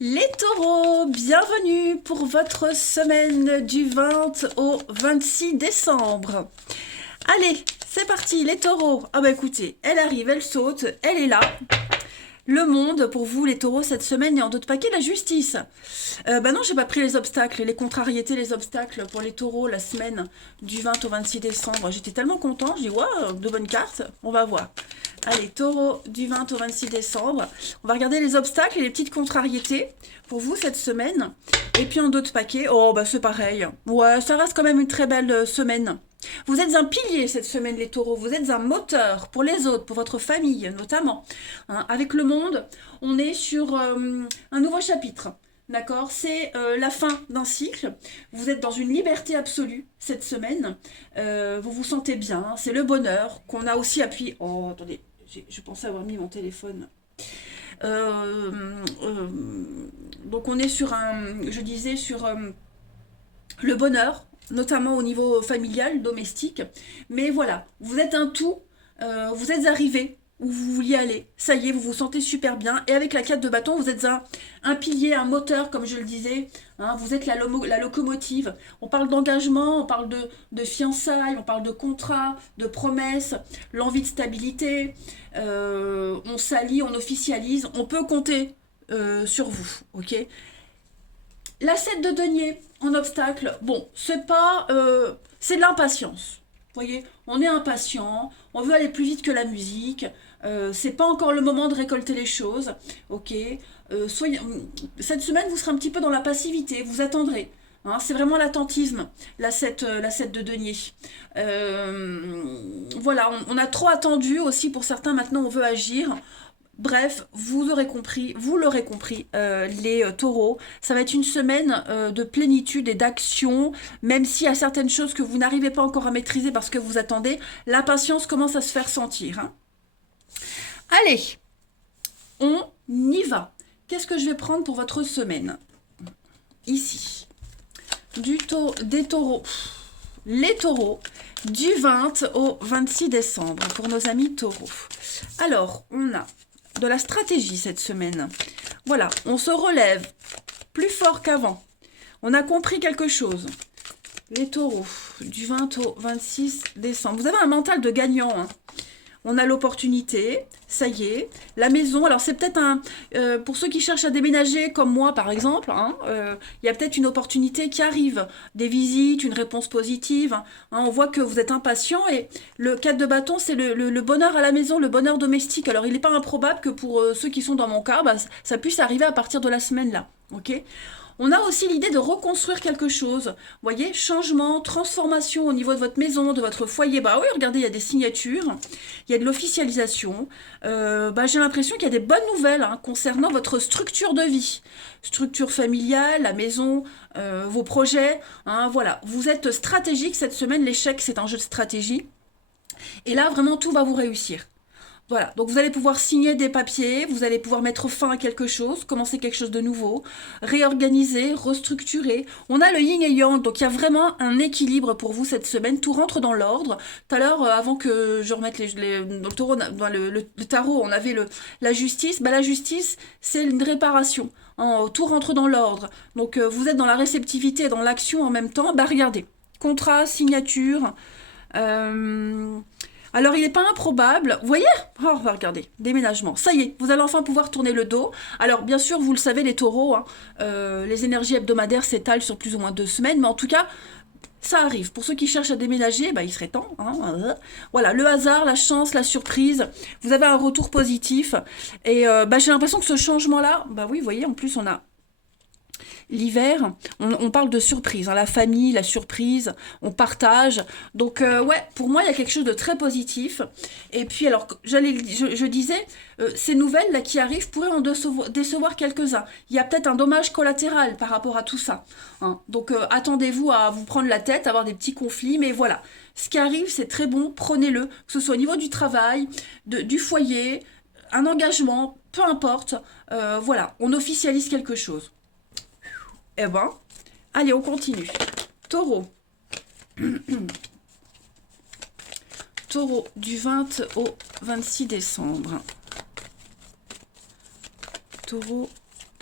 Les taureaux, bienvenue pour votre semaine du 20 au 26 décembre. Allez, c'est parti, les taureaux. Ah bah écoutez, elle arrive, elle saute, elle est là. Le monde, pour vous, les taureaux, cette semaine, et en d'autres paquets, la justice. Bah non, j'ai pas pris les obstacles, les contrariétés, les obstacles pour les taureaux la semaine du 20 au 26 décembre. J'étais tellement contente, je dis, ouais, de bonnes cartes, on va voir. Allez, taureau du 20 au 26 décembre. On va regarder les obstacles et les petites contrariétés pour vous cette semaine. Et puis en d'autres paquets, oh bah c'est pareil. Ouais, ça reste quand même une très belle semaine. Vous êtes un pilier cette semaine, les taureaux. Vous êtes un moteur pour les autres, pour votre famille notamment. Hein, avec le monde, on est sur un nouveau chapitre. D'accord. C'est la fin d'un cycle. Vous êtes dans une liberté absolue cette semaine. Vous vous sentez bien. C'est le bonheur qu'on a aussi appuyé. Oh, attendez, je pensais avoir mis mon téléphone. Euh, euh, donc on est sur je disais, sur le bonheur, notamment au niveau familial, domestique. Mais voilà, vous êtes un tout, vous êtes arrivé où vous vouliez aller. Ça y est, vous vous sentez super bien. Et avec la 4 de bâton, vous êtes un pilier, un moteur, comme je le disais. Hein, vous êtes la locomotive. On parle d'engagement, on parle de fiançailles, on parle de contrat, de promesses, l'envie de stabilité. On s'allie, on officialise. On peut compter sur vous, ok. La 7 de denier en obstacle, bon, c'est pas. C'est de l'impatience. Vous voyez, on est impatient, on veut aller plus vite que la musique, c'est pas encore le moment de récolter les choses, ok. Cette semaine, vous serez un petit peu dans la passivité, vous attendrez. Hein, c'est vraiment l'attentisme, la 7 de denier. Voilà, on a trop attendu aussi pour certains, maintenant on veut agir. Bref, vous aurez compris, vous l'aurez compris, les taureaux, ça va être une semaine de plénitude et d'action, même s'il y a certaines choses que vous n'arrivez pas encore à maîtriser parce que vous attendez, l'impatience commence à se faire sentir. Hein. Allez, on y va. Qu'est-ce que je vais prendre pour votre semaine? Ici, des taureaux, les taureaux, du 20 au 26 décembre pour nos amis taureaux. Alors, on a de la stratégie cette semaine. Voilà, on se relève plus fort qu'avant. On a compris quelque chose. Les taureaux, du 20 au 26 décembre. Vous avez un mental de gagnant. Hein. On a l'opportunité, ça y est, la maison. Alors c'est peut-être pour ceux qui cherchent à déménager comme moi par exemple, hein, il y a peut-être une opportunité qui arrive, des visites, une réponse positive. Hein, on voit que vous êtes impatient et le 4 de bâton c'est le bonheur à la maison, le bonheur domestique. Alors il n'est pas improbable que pour ceux qui sont dans mon cas, bah, ça puisse arriver à partir de la semaine là, ok. On a aussi l'idée de reconstruire quelque chose. Vous voyez, changement, transformation au niveau de votre maison, de votre foyer. Bah oui, regardez, il y a des signatures, il y a de l'officialisation. J'ai l'impression qu'il y a des bonnes nouvelles hein, concernant votre structure de vie. Structure familiale, la maison, vos projets. Hein, voilà, vous êtes stratégique cette semaine. L'échec, c'est un jeu de stratégie. Et là, vraiment, tout va vous réussir. Voilà, donc vous allez pouvoir signer des papiers, vous allez pouvoir mettre fin à quelque chose, commencer quelque chose de nouveau, réorganiser, restructurer. On a le yin et yang, donc il y a vraiment un équilibre pour vous cette semaine, tout rentre dans l'ordre. Tout à l'heure, avant que je remette dans le, taureau, dans le tarot, on avait la justice. Bah, la justice, c'est une réparation. Hein, tout rentre dans l'ordre. Donc vous êtes dans la réceptivité et dans l'action en même temps. Bah regardez, contrat, signature. Euh, alors, il n'est pas improbable. Vous voyez. Oh, regardez, déménagement. Ça y est, vous allez enfin pouvoir tourner le dos. Alors, bien sûr, vous le savez, les taureaux, hein, les énergies hebdomadaires s'étalent sur plus ou moins 2 semaines, mais en tout cas, ça arrive. Pour ceux qui cherchent à déménager, bah, il serait temps. Hein. Voilà, le hasard, la chance, la surprise. Vous avez un retour positif. Et j'ai l'impression que ce changement-là, bah oui, vous voyez, en plus, on a l'hiver, on parle de surprise, hein, la famille, la surprise, on partage. Donc ouais, pour moi, il y a quelque chose de très positif. Et puis alors, je disais, ces nouvelles là qui arrivent pourraient en décevoir quelques-uns. Il y a peut-être un dommage collatéral par rapport à tout ça. Hein. Donc attendez-vous à vous prendre la tête, à avoir des petits conflits, mais voilà. Ce qui arrive, c'est très bon, prenez-le, que ce soit au niveau du travail, du foyer, un engagement, peu importe. Voilà, on officialise quelque chose. Eh ben, allez, on continue. Taureau. Taureau du 20 au 26 décembre. Taureau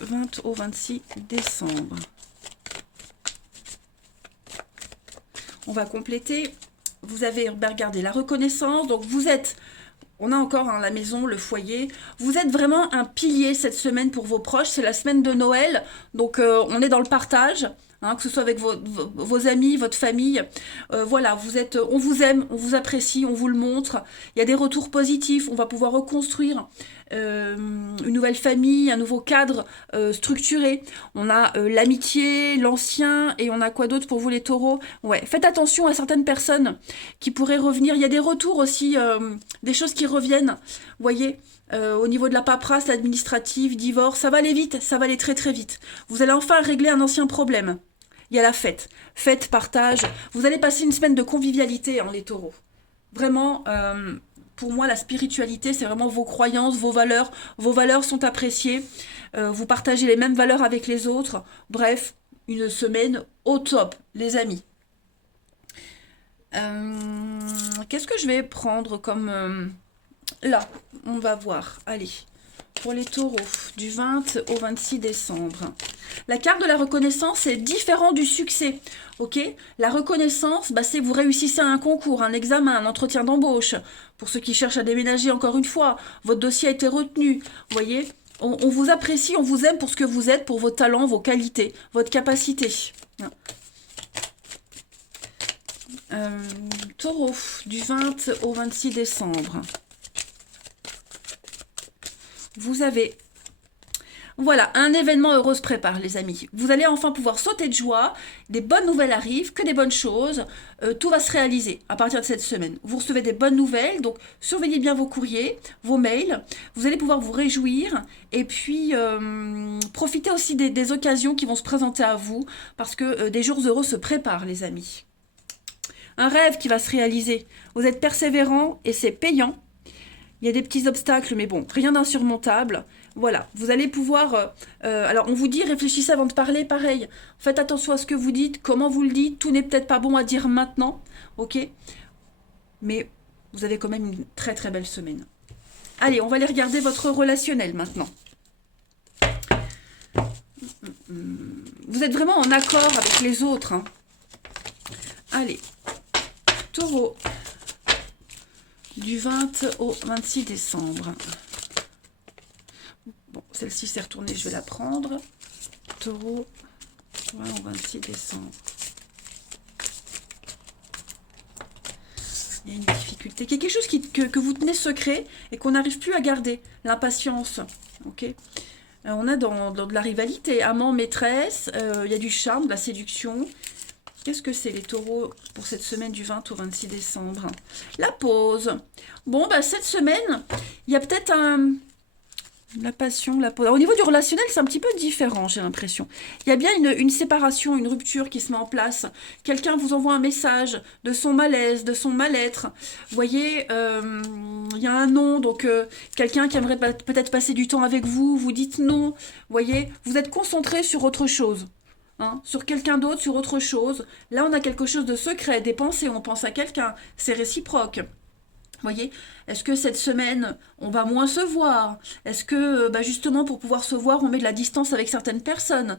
20 au 26 décembre. On va compléter. Vous avez regardé la reconnaissance. Donc, vous êtes... On a encore la maison, le foyer. Vous êtes vraiment un pilier cette semaine pour vos proches. C'est la semaine de Noël. Donc, on est dans le partage. Que ce soit avec vos amis, votre famille. Voilà, on vous aime, on vous apprécie, on vous le montre. Il y a des retours positifs. On va pouvoir reconstruire une nouvelle famille, un nouveau cadre structuré. On a l'amitié, l'ancien, et on a quoi d'autre pour vous les taureaux? Ouais, faites attention à certaines personnes qui pourraient revenir. Il y a des retours aussi, des choses qui reviennent. Vous voyez, au niveau de la paperasse, l'administratif, divorce, ça va aller vite, ça va aller très très vite. Vous allez enfin régler un ancien problème. Il y a la fête. Fête, partage. Vous allez passer une semaine de convivialité, les taureaux. Vraiment, pour moi, la spiritualité, c'est vraiment vos croyances, vos valeurs. Vos valeurs sont appréciées. Vous partagez les mêmes valeurs avec les autres. Bref, une semaine au top, les amis. Qu'est-ce que je vais prendre comme... Là, on va voir. Allez, pour les taureaux, du 20 au 26 décembre. La carte de la reconnaissance est différente du succès. Ok, la reconnaissance, c'est vous réussissez à un concours, un examen, un entretien d'embauche. Pour ceux qui cherchent à déménager, encore une fois, votre dossier a été retenu. Vous voyez, on vous apprécie, on vous aime pour ce que vous êtes, pour vos talents, vos qualités, votre capacité. Taureau, du 20 au 26 décembre. Vous avez... Voilà, un événement heureux se prépare, les amis. Vous allez enfin pouvoir sauter de joie. Des bonnes nouvelles arrivent, que des bonnes choses. Tout va se réaliser à partir de cette semaine. Vous recevez des bonnes nouvelles, donc surveillez bien vos courriers, vos mails. Vous allez pouvoir vous réjouir. Et puis, profitez aussi des occasions qui vont se présenter à vous. Parce que des jours heureux se préparent, les amis. Un rêve qui va se réaliser. Vous êtes persévérant et c'est payant. Il y a des petits obstacles, mais bon, rien d'insurmontable. Voilà, vous allez pouvoir... alors, on vous dit, réfléchissez avant de parler, pareil. Faites attention à ce que vous dites, comment vous le dites. Tout n'est peut-être pas bon à dire maintenant, ok? Mais vous avez quand même une très très belle semaine. Allez, on va aller regarder votre relationnel maintenant. Vous êtes vraiment en accord avec les autres. Allez, taureau. Du 20 au 26 décembre. Bon, celle-ci s'est retournée, je vais la prendre. Taureau, 20 au 26 décembre. Il y a une difficulté. Il y a quelque chose que vous tenez secret et qu'on n'arrive plus à garder. L'impatience. Ok. On a dans de la rivalité. Amant, maîtresse. Il y a du charme, de la séduction. Qu'est-ce que c'est les taureaux pour cette semaine du 20 au 26 décembre? La pause. Bon, cette semaine, il y a peut-être la passion, la pause. Au niveau du relationnel, c'est un petit peu différent, j'ai l'impression. Il y a bien une séparation, une rupture qui se met en place. Quelqu'un vous envoie un message de son malaise, de son mal-être. Vous voyez, il y a un non, donc quelqu'un qui aimerait peut-être passer du temps avec vous, vous dites non. Vous voyez, vous êtes concentré sur autre chose. Sur quelqu'un d'autre, sur autre chose. Là, on a quelque chose de secret, des pensées, on pense à quelqu'un, c'est réciproque. Vous voyez, est-ce que cette semaine, on va moins se voir? Est-ce que, justement, pour pouvoir se voir, on met de la distance avec certaines personnes?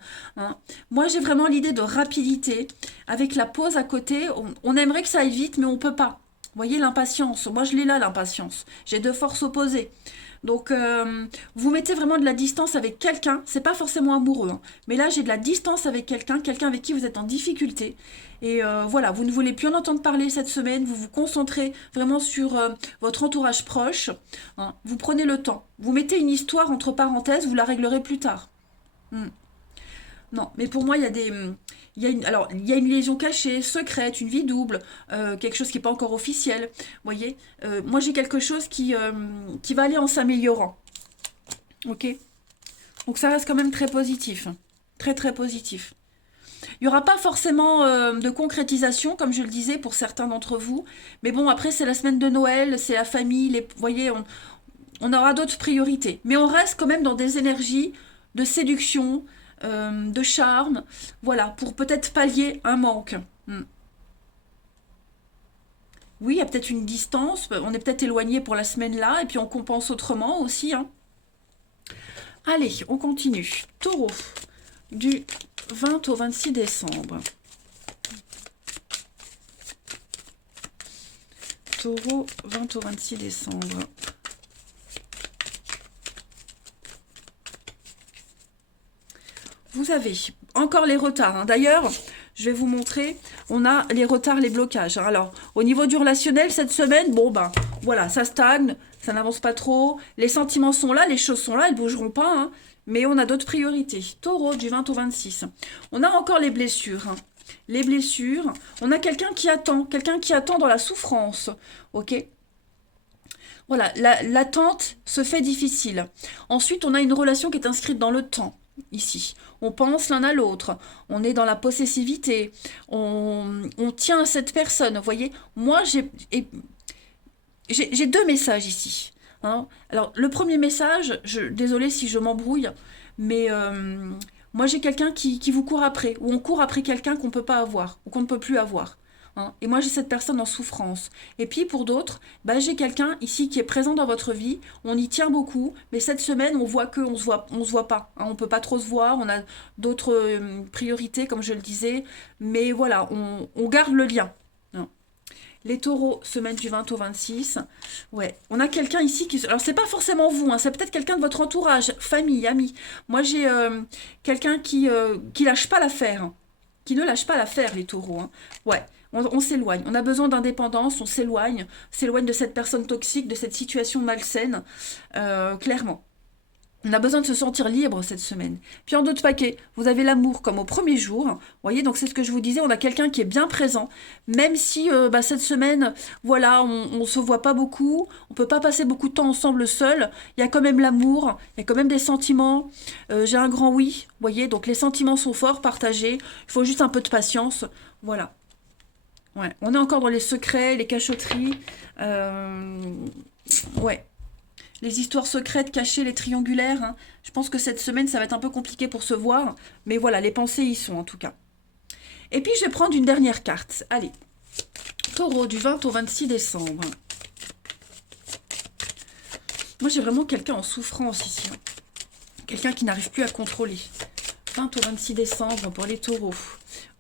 Moi, j'ai vraiment l'idée de rapidité. Avec la pause à côté, on aimerait que ça aille vite, mais on peut pas. Vous voyez, l'impatience. Moi, je l'ai là, l'impatience. J'ai deux forces opposées. Donc, vous mettez vraiment de la distance avec quelqu'un. C'est pas forcément amoureux. Mais là, j'ai de la distance avec quelqu'un avec qui vous êtes en difficulté. Et voilà, vous ne voulez plus en entendre parler cette semaine. Vous vous concentrez vraiment sur votre entourage proche. Vous prenez le temps. Vous mettez une histoire entre parenthèses. Vous la réglerez plus tard. Non, mais pour moi, il y a des... il y a une liaison cachée, secrète, une vie double, quelque chose qui n'est pas encore officiel. Vous voyez, moi j'ai quelque chose qui va aller en s'améliorant. Ok? Donc ça reste quand même très positif. Très très positif. Il n'y aura pas forcément de concrétisation, comme je le disais, pour certains d'entre vous. Mais bon, après, c'est la semaine de Noël, c'est la famille, vous voyez, on aura d'autres priorités. Mais on reste quand même dans des énergies de séduction, de charme, voilà, pour peut-être pallier un manque. Oui, il y a peut-être une distance, on est peut-être éloigné pour la semaine là, et puis on compense autrement aussi. Allez, on continue. Taureau, du 20 au 26 décembre. Taureau, 20 au 26 décembre. Vous avez encore les retards, hein. D'ailleurs, je vais vous montrer, on a les retards, les blocages, hein. Alors, au niveau du relationnel, cette semaine, bon ben, voilà, ça stagne, ça n'avance pas trop. Les sentiments sont là, les choses sont là, elles ne bougeront pas, hein. Mais on a d'autres priorités. Taureau, du 20 au 26. On a encore les blessures, hein. Les blessures. On a quelqu'un qui attend dans la souffrance. Ok? Voilà, l'attente se fait difficile. Ensuite, on a une relation qui est inscrite dans le temps, ici. On pense l'un à l'autre, on est dans la possessivité, on tient à cette personne, vous voyez. Moi, j'ai deux messages ici, hein. Alors, le premier message, désolé si je m'embrouille, mais moi, j'ai quelqu'un qui vous court après, ou on court après quelqu'un qu'on ne peut pas avoir, ou qu'on ne peut plus avoir, hein. Et moi, j'ai cette personne en souffrance. Et puis, pour d'autres, bah, j'ai quelqu'un ici qui est présent dans votre vie, on y tient beaucoup, mais cette semaine, on voit que on se voit pas, hein. On peut pas trop se voir, on a d'autres priorités, comme je le disais, mais voilà, on garde le lien, hein. Les taureaux, semaine du 20 au 26. Ouais, on a quelqu'un ici qui... Alors, c'est pas forcément vous, hein, c'est peut-être quelqu'un de votre entourage, famille, amis. Moi, j'ai quelqu'un qui lâche pas l'affaire, hein. Qui ne lâche pas l'affaire, les taureaux, hein. Ouais, on s'éloigne. On a besoin d'indépendance, on s'éloigne de cette personne toxique, de cette situation malsaine, clairement. On a besoin de se sentir libre cette semaine. Puis en d'autres paquets, vous avez l'amour comme au premier jour. Vous voyez, donc c'est ce que je vous disais, on a quelqu'un qui est bien présent. Même si bah, cette semaine, voilà, on ne se voit pas beaucoup, on peut pas passer beaucoup de temps ensemble seul. Il y a quand même l'amour, il y a quand même des sentiments. J'ai un grand oui, vous voyez, donc les sentiments sont forts, partagés. Il faut juste un peu de patience. Voilà. Ouais, on est encore dans les secrets, les cachotteries. Ouais. Les histoires secrètes, cachées, les triangulaires, hein. Je pense que cette semaine, ça va être un peu compliqué pour se voir. Mais voilà, les pensées y sont en tout cas. Et puis, je vais prendre une dernière carte. Allez. Taureau, du 20 au 26 décembre. Moi, j'ai vraiment quelqu'un en souffrance ici, hein. Quelqu'un qui n'arrive plus à contrôler. 20 au 26 décembre pour les taureaux.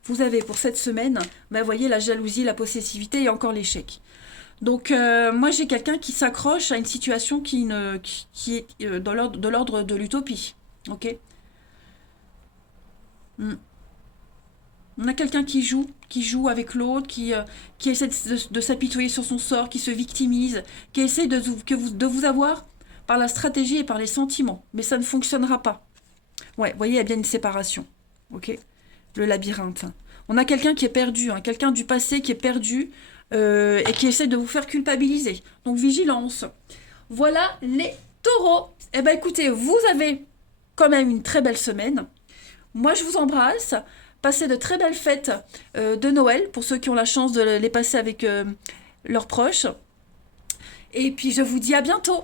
Vous avez pour cette semaine, bah, voyez, la jalousie, la possessivité et encore l'échec. Donc, moi, j'ai quelqu'un qui s'accroche à une situation qui est de l'ordre de l'utopie. Ok. Mm. On a quelqu'un qui joue avec l'autre, qui essaie de s'apitoyer sur son sort, qui se victimise, qui essaie de vous avoir par la stratégie et par les sentiments. Mais ça ne fonctionnera pas. Ouais, vous voyez, il y a bien une séparation. Ok. Le labyrinthe. On a quelqu'un qui est perdu, hein, quelqu'un du passé qui est perdu et qui essaie de vous faire culpabiliser. Donc vigilance. Voilà les taureaux. Eh bien écoutez, vous avez quand même une très belle semaine. Moi je vous embrasse. Passez de très belles fêtes de Noël pour ceux qui ont la chance de les passer avec leurs proches. Et puis je vous dis à bientôt.